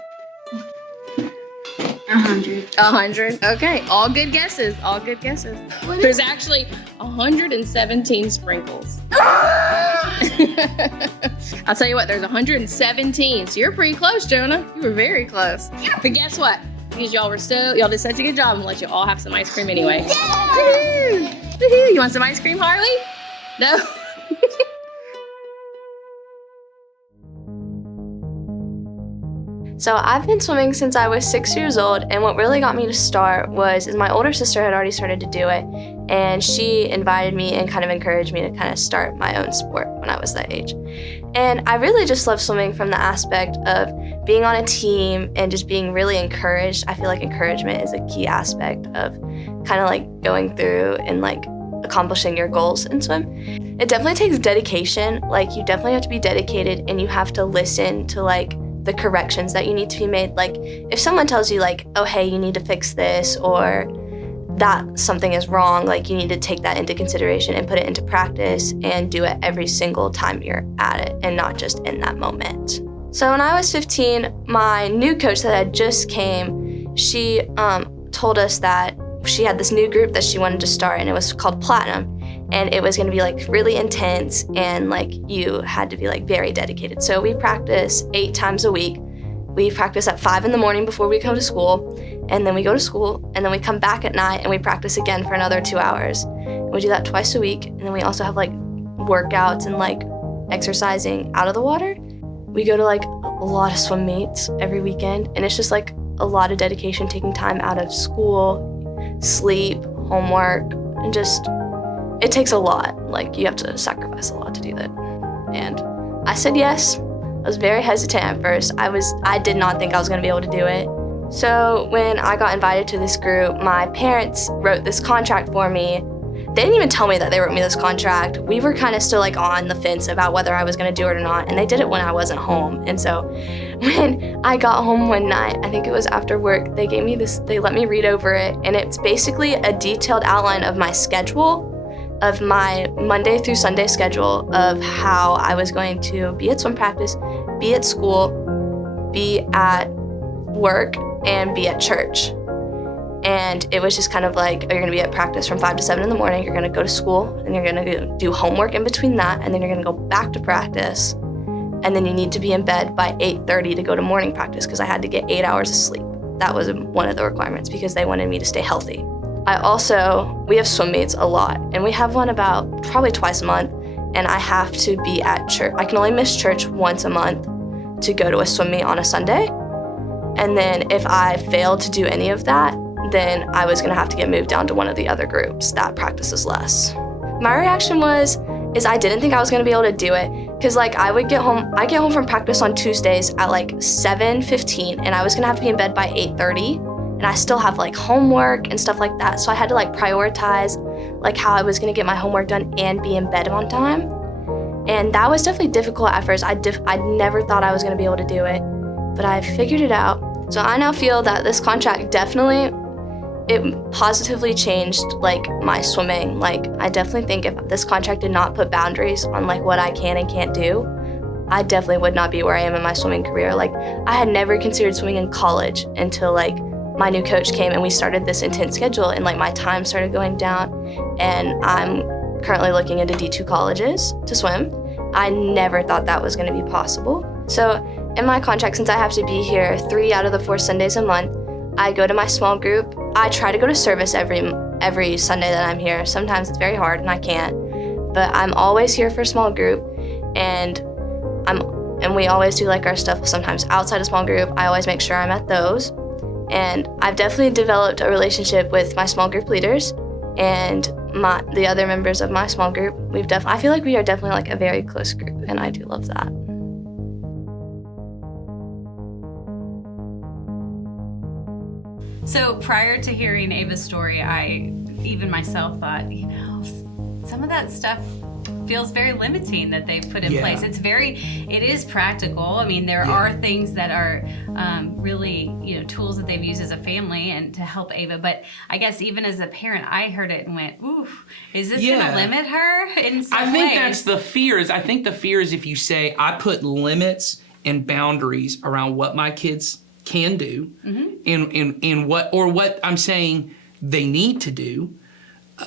100. 100? Okay, all good guesses. All good guesses. There's actually 117 sprinkles. I'll tell you what, there's 117. So you're pretty close, Jonah. You were very close. But guess what? Because y'all did such a good job, I'm gonna let you all have some ice cream anyway. Woohoo! Woohoo! You want some ice cream, Harley? No? So I've been swimming since I was 6 years old, and what really got me to start is my older sister had already started to do it, and she invited me and kind of encouraged me to kind of start my own sport when I was that age. And I really just love swimming from the aspect of being on a team and just being really encouraged. I feel like encouragement is a key aspect of kind of like going through and like accomplishing your goals in swim. It definitely takes dedication. Like you definitely have to be dedicated, and you have to listen to like the corrections that you need to be made. Like if someone tells you like, oh, hey, you need to fix this, or that something is wrong, like you need to take that into consideration and put it into practice and do it every single time you're at it and not just in that moment. So when I was 15, my new coach that had just came, she told us that she had this new group that she wanted to start, and it was called Platinum. And it was gonna be like really intense, and like you had to be like very dedicated. So we practice 8 times a week. We practice at 5 in the morning before we come to school, and then we go to school, and then we come back at night and we practice again for another 2 hours. And we do that twice a week, and then we also have like workouts and like exercising out of the water. We go to like a lot of swim meets every weekend, and it's just like a lot of dedication, taking time out of school, sleep, homework, and just it takes a lot. Like you have to sacrifice a lot to do that. And I said yes. I was very hesitant at first. I did not think I was gonna be able to do it. So when I got invited to this group, my parents wrote this contract for me. They didn't even tell me that they wrote me this contract. We were kind of still like on the fence about whether I was gonna do it or not, and they did it when I wasn't home. And so when I got home one night, I think it was after work, they gave me this, they let me read over it, and it's basically a detailed outline of my schedule, of my Monday through Sunday schedule of how I was going to be at swim practice, be at school, be at work, and be at church. And it was just kind of like, you're gonna be at practice from 5 to 7 in the morning, you're gonna go to school, and you're gonna do homework in between that, and then you're gonna go back to practice. And then you need to be in bed by 8:30 to go to morning practice, because I had to get 8 hours of sleep. That was one of the requirements, because they wanted me to stay healthy. We have swim meets a lot, and we have one about probably twice a month, and I have to be at church. I can only miss church once a month to go to a swim meet on a Sunday. And then if I failed to do any of that, then I was gonna have to get moved down to one of the other groups that practices less. My reaction is I didn't think I was gonna be able to do it, because like I get home from practice on Tuesdays at like 7:15, and I was gonna have to be in bed by 8:30, and I still have like homework and stuff like that. So I had to like prioritize like how I was gonna get my homework done and be in bed on time. And that was definitely difficult at first. I never thought I was gonna be able to do it, but I figured it out. So I now feel that this contract it positively changed like my swimming. Like I definitely think if this contract did not put boundaries on like what I can and can't do, I definitely would not be where I am in my swimming career. Like I had never considered swimming in college until like my new coach came and we started this intense schedule, and like my time started going down, and I'm currently looking into D2 colleges to swim. I never thought that was gonna be possible. So in my contract, since I have to be here 3 out of the 4 Sundays a month, I go to my small group. I try to go to service every Sunday that I'm here. Sometimes it's very hard and I can't, but I'm always here for small group, and we always do like our stuff sometimes outside of small group. I always make sure I'm at those. And I've definitely developed a relationship with my small group leaders and the other members of my small group. I feel like we are definitely like a very close group, and I do love that. So prior to hearing Ava's story, I even myself thought, some of that stuff feels very limiting that they've put in place. It is practical. I mean, there are things that are really, tools that they've used as a family and to help Ava. But I guess even as a parent, I heard it and went, oof, is this going to limit her in some ways? I think that's the fear. I think the fear is if you say, I put limits and boundaries around what my kids can do, and what I'm saying they need to do,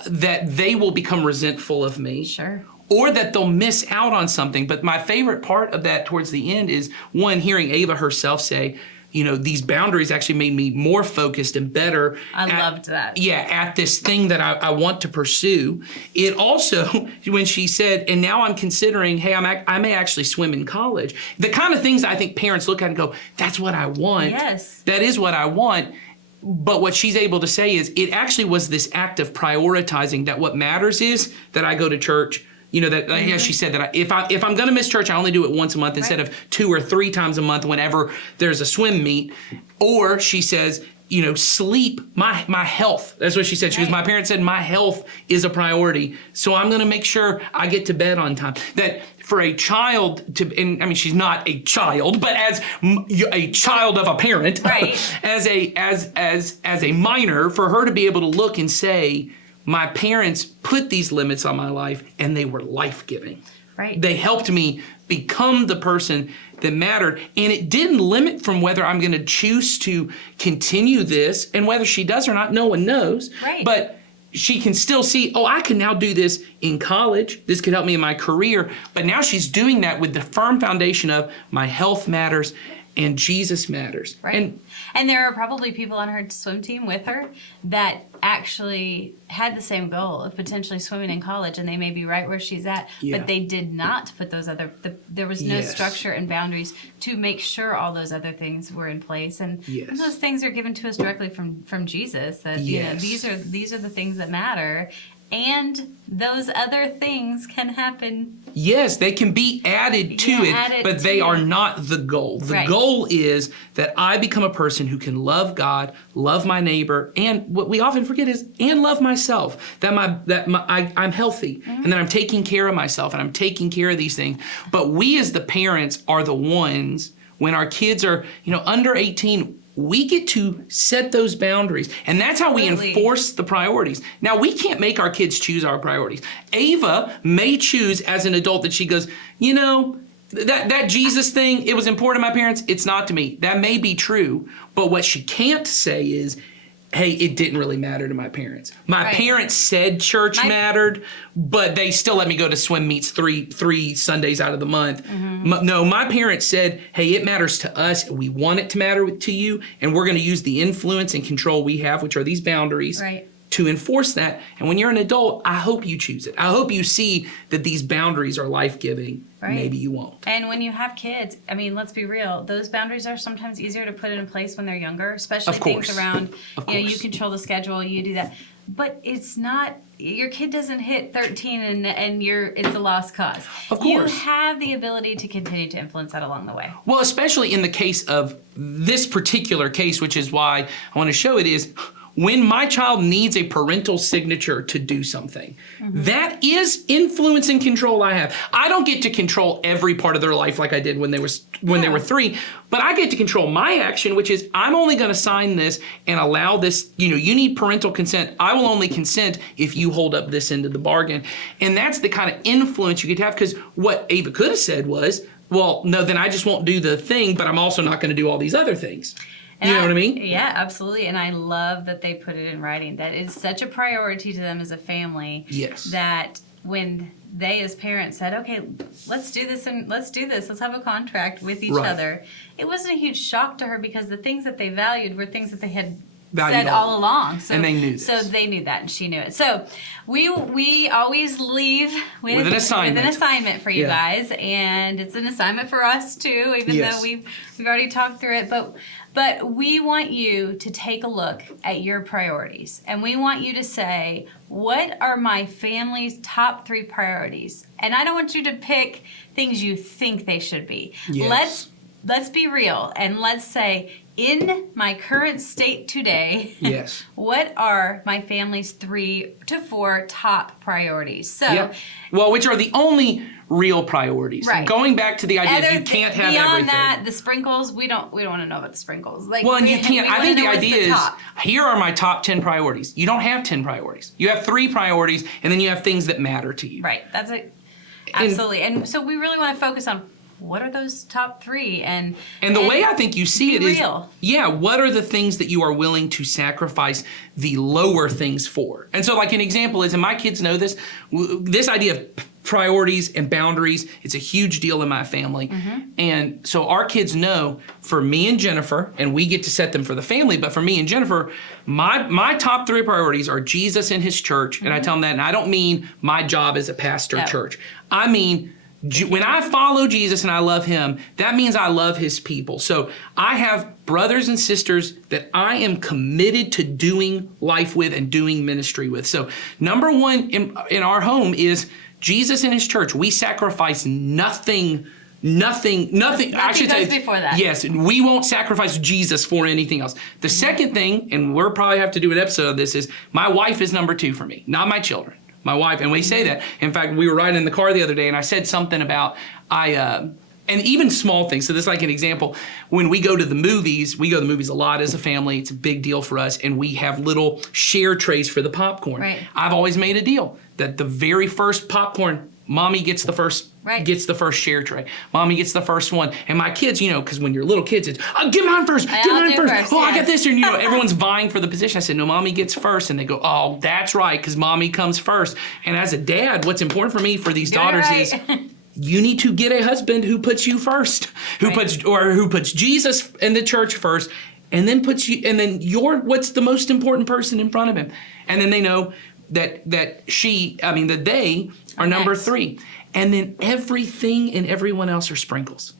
that they will become resentful of me. Sure. Or that they'll miss out on something. But my favorite part of that towards the end is, one, hearing Ava herself say, these boundaries actually made me more focused and better. I loved that. Yeah, at this thing that I want to pursue. It also, when she said, and now I'm considering, hey, I may actually swim in college. The kind of things I think parents look at and go, that's what I want. Yes. That is what I want. But what she's able to say is, it actually was this act of prioritizing that what matters is that I go to church. As she said, that if I'm going to miss church, I only do it once a month instead of 2 or 3 times a month whenever there's a swim meet. Or she says, sleep, my health. That's what she said. She goes, my parents said my health is a priority, so I'm going to make sure I get to bed on time. That for a child to, and I mean, she's not a child, but as a child of a parent, right. as a minor, for her to be able to look and say, my parents put these limits on my life, and they were life-giving. Right. They helped me become the person that mattered. And it didn't limit from whether I'm going to choose to continue this, and whether she does or not, no one knows. Right. But she can still see, I can now do this in college. This could help me in my career. But now she's doing that with the firm foundation of my health matters and Jesus matters. Right. And there are probably people on her swim team with her that actually had the same goal of potentially swimming in college, and they may be right where she's at, but they did not put those there was no structure and boundaries to make sure all those other things were in place. And those things are given to us directly from Jesus, that these are the things that matter. And those other things can happen. Yes, they can be added to it, but they are not the goal. The goal is that I become a person who can love God, love my neighbor, and what we often forget is, and love myself. That I'm healthy, and that I'm taking care of myself, and I'm taking care of these things. But we as the parents are the ones, when our kids are, under 18, we get to set those boundaries. And that's how we enforce the priorities. Now, we can't make our kids choose our priorities. Ava may choose as an adult that she goes, that Jesus thing, it was important to my parents, it's not to me. That may be true. But what she can't say is, hey, it didn't really matter to my parents. My Right. parents said church mattered, but they still let me go to swim meets three Sundays out of the month. No, my parents said, hey, it matters to us. We want it to matter to you, and we're going to use the influence and control we have, which are these boundaries, Right. to enforce that. And when you're an adult, I hope you choose it. I hope you see that these boundaries are life-giving. Right. Maybe you won't. And when you have kids, I mean, let's be real, those boundaries are sometimes easier to put in place when they're younger, especially Of course. things around, Of you know, you course. control the schedule, you do that. But it's not, your kid doesn't hit 13 and it's a lost cause. Of You course. have the ability to continue to influence that along the way. Well, especially in the case of this particular case, which is why I want to show it, is when my child needs a parental signature to do something. That is influence and control I have. I don't get to control every part of their life like I did when they were 3, but I get to control my action, which is I'm only going to sign this and allow this, you need parental consent. I will only consent if you hold up this end of the bargain. And that's the kind of influence you get to have, because what Ava could have said was, well, no, then I just won't do the thing, but I'm also not going to do all these other things. And You know what I mean? Yeah, absolutely. And I love that they put it in writing. That is such a priority to them as a family. Yes. That when they as parents said, okay, let's do this and let's do this, let's have a contract with each Right. other. It wasn't a huge shock to her because the things that they valued were things that they had Valued said all along. So, and they knew this. So they knew that and she knew it. So we always leave with an assignment. With an assignment for you Yeah. guys. And it's an assignment for us too, even Yes. though we've already talked through it. But we want you to take a look at your priorities. And we want you to say, what are my family's top 3 priorities? And I don't want you to pick things you think they should be. Yes. Let's be real and let's say, in my current state today, Yes. what are my family's 3 to 4 top priorities? So Yeah. Well, which are the only real priorities. Right. Going back to the idea other that you can't have beyond everything. that, the sprinkles, we don't want to know about the sprinkles. Like, Well, and we- you can't. we I wanna think the know what's idea is top. here are my top 10 priorities. You don't have 10 priorities. You have 3 priorities, and then you have things that matter to you. Right. That's it. Absolutely. And so we really want to focus on what are those top 3 and the way I think you see be it is, real. yeah, what are the things that you are willing to sacrifice the lower things for? And so like an example is, and my kids know this, this idea of priorities and boundaries, it's a huge deal in my family. And so our kids know, for me and Jennifer, and we get to set them for the family, but for me and Jennifer, my top 3 priorities are Jesus and his church. And I tell them that, and I don't mean my job as a pastor No. church. I mean, when I follow Jesus and I love him, that means I love his people. So I have brothers and sisters that I am committed to doing life with and doing ministry with. So number 1 in our home is Jesus and his church. We sacrifice nothing. I should goes say before that. Yes, we won't sacrifice Jesus for anything else. The second thing, and we'll probably have to do an episode of this, is my wife is number 2 for me, not my children. My wife, and we say that. In fact, we were riding in the car the other day, and I said something about and even small things. So this is like an example. When we go to the movies, we go to the movies a lot as a family. It's a big deal for us, and we have little share trays for the popcorn. Right. I've always made a deal that the very first popcorn, Mommy gets the first share tray. Mommy gets the first one. And my kids, because when you're little kids, it's, get mine first, get I'll mine do first. first, Oh, I yes. got this. And, everyone's vying for the position. I said, no, Mommy gets first. And they go, oh, that's right, because Mommy comes first. And as a dad, what's important for me for these Get it daughters right. is you need to get a husband who puts you first, who puts Jesus and the church first, and then you're what's the most important person in front of him. And then they know that they are number Next. 3. And then everything and everyone else are sprinkles.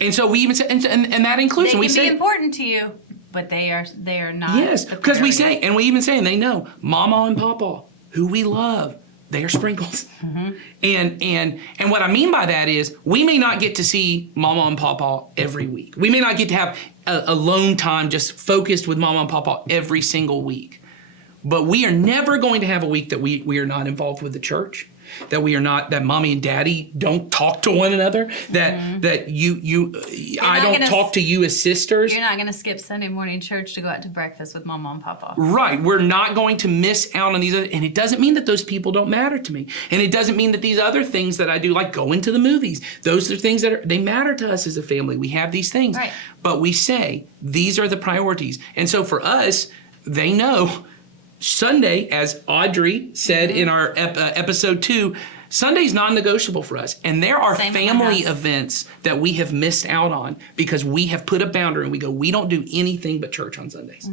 And so we even say, and that includes, They and we can say, be important to you, but they are not. yes, the because we priority. say, and we even say, and they know, Mama and Papa, who we love, they are sprinkles. And what I mean by that is, we may not get to see Mama and Papa every week. We may not get to have a alone time just focused with Mama and Papa every single week. But we are never going to have a week that we are not involved with the church, that Mommy and Daddy don't talk to one another, that I don't talk to you as sisters. You're not going to skip Sunday morning church to go out to breakfast with Mama and Papa. Right. We're not going to miss out on these other, and it doesn't mean that those people don't matter to me. And it doesn't mean that these other things that I do, like going to the movies, those are things they matter to us as a family. We have these things. Right. But we say, these are the priorities. And so for us, they know Sunday, as Audrey said in our episode 2, Sunday's non-negotiable for us. And there are family events that we have missed out on because we have put a boundary and we go, we don't do anything but church on Sundays.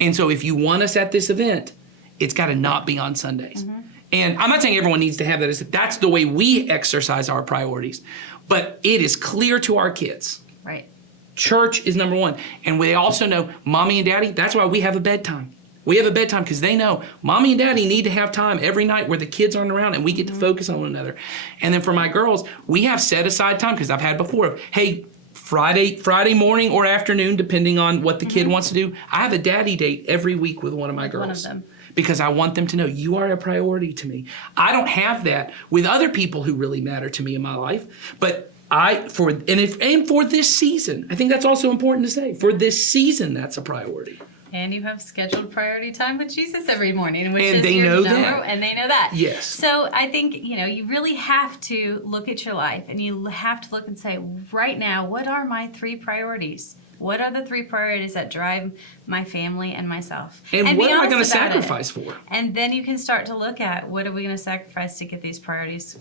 And so if you want us at this event, it's got to not be on Sundays. And I'm not saying everyone needs to have that. That's the way we exercise our priorities. But it is clear to our kids. Right. Church is number one. And they also know mommy and daddy, that's why we have a bedtime. We have a bedtime because they know mommy and daddy need to have time every night where the kids aren't around and we get to focus on one another. And then for my girls, we have set aside time because I've had before. Hey, Friday morning or afternoon, depending on what the kid wants to do, I have a daddy date every week with one of my girls. One of them. Because I want them to know you are a priority to me. I don't have that with other people who really matter to me in my life, but for this season, I think that's also important to say. For this season, that's a priority. And you have scheduled priority time with Jesus every morning, which and is they your know number, that. and they know that. Yes. So I think, you really have to look at your life and you have to look and say, right now, what are my 3 priorities? What are the 3 priorities that drive my family and myself? And what am I going to honest about sacrifice for? And then you can start to look at what are we going to sacrifice to get these priorities.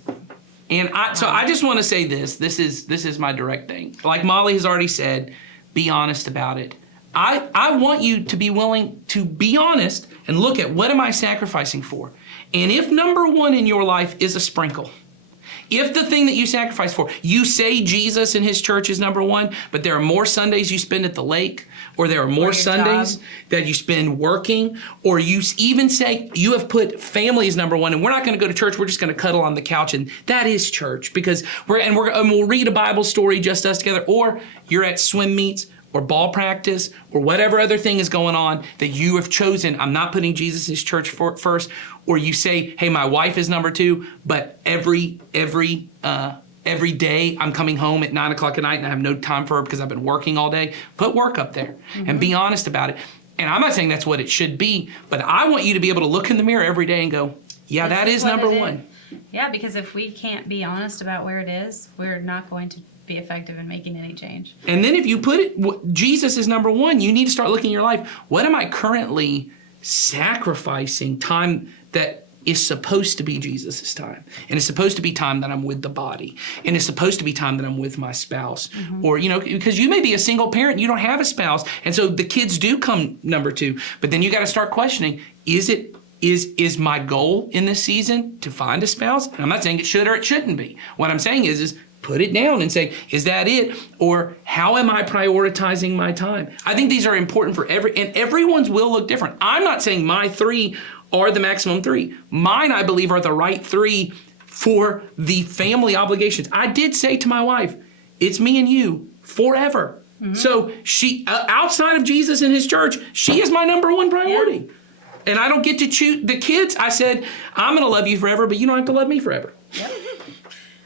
And I just want to say this. This is my direct thing. Like Molly has already said, be honest about it. I want you to be willing to be honest and look at what am I sacrificing for? And if number 1 in your life is a sprinkle, if the thing that you sacrifice for, you say Jesus and his church is number 1, but there are more Sundays you spend at the lake, or there are more Sundays that you spend working, or you even say you have put family as number 1, and we're not going to go to church, we're just going to cuddle on the couch, and that is church because we'll read a Bible story just us together, or you're at swim meets, or ball practice, or whatever other thing is going on that you have chosen, I'm not putting Jesus' church first, or you say, hey, my wife is number 2, but every day I'm coming home at 9 o'clock at night and I have no time for her because I've been working all day. Put work up there and be honest about it. And I'm not saying that's what it should be, but I want you to be able to look in the mirror every day and go, yeah, that is number 1. Yeah, because if we can't be honest about where it is, we're not going to be effective in making any change. And then if you put it, Jesus is number 1, you need to start looking at your life. What am I currently sacrificing time that is supposed to be Jesus' time? And it's supposed to be time that I'm with the body. And it's supposed to be time that I'm with my spouse. Or, because you may be a single parent, you don't have a spouse. And so the kids do come number 2. But then you got to start questioning, is my goal in this season to find a spouse? And I'm not saying it should or it shouldn't be. What I'm saying is put it down and say, is that it? Or how am I prioritizing my time? I think these are important for and everyone's will look different. I'm not saying my 3 are the maximum 3. Mine, I believe, are the right 3 for the family obligations. I did say to my wife, it's me and you forever. So she, outside of Jesus and his church, she is my number 1 priority. Yeah. And I don't get to choose the kids. I said, I'm going to love you forever, but you don't have to love me forever. Yep.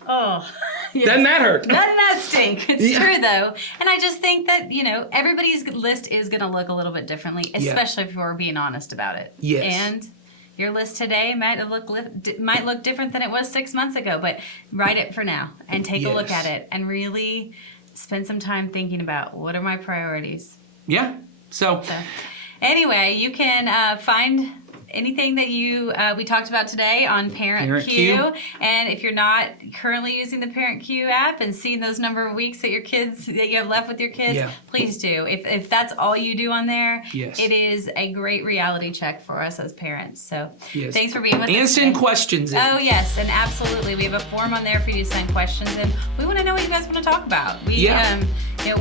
Oh. Yes. Doesn't that hurt? Doesn't that stink? It's true, though. And I just think that, everybody's list is going to look a little bit differently, especially if we're being honest about it. Yes. And your list today might look different than it was 6 months ago, but write it for now and take a look at it and really spend some time thinking about what are my priorities. Yeah. So anyway, you can find anything that we talked about today on Parent Q. And if you're not currently using the Parent Q app and seeing those number of weeks that you have left with your kids, please do. If that's all you do on there, it is a great reality check for us as parents. So thanks for being with us. And send questions in. Oh, yes, and absolutely. We have a form on there for you to send questions in. We want to know what you guys want to talk about.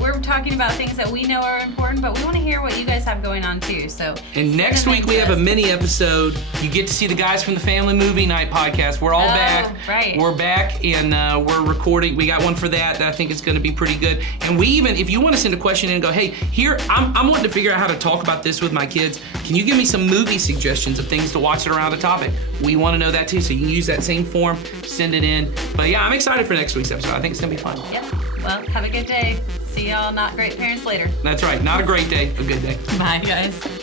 We're talking about things that we know are important, but we want to hear what you guys have going on too. So, and next week we have a mini episode. You get to see the guys from the Family Movie Night podcast. We're all back. Right. We're back, and we're recording. We got one for that I think is going to be pretty good. And we even, if you want to send a question in and go, hey, here, I'm wanting to figure out how to talk about this with my kids. Can you give me some movie suggestions of things to watch that are around the topic? We want to know that too. So you can use that same form, send it in. But yeah, I'm excited for next week's episode. I think it's going to be fun. Yep. Well, have a good day. See y'all not great parents later. That's right. Not a great day, a good day. Bye, guys.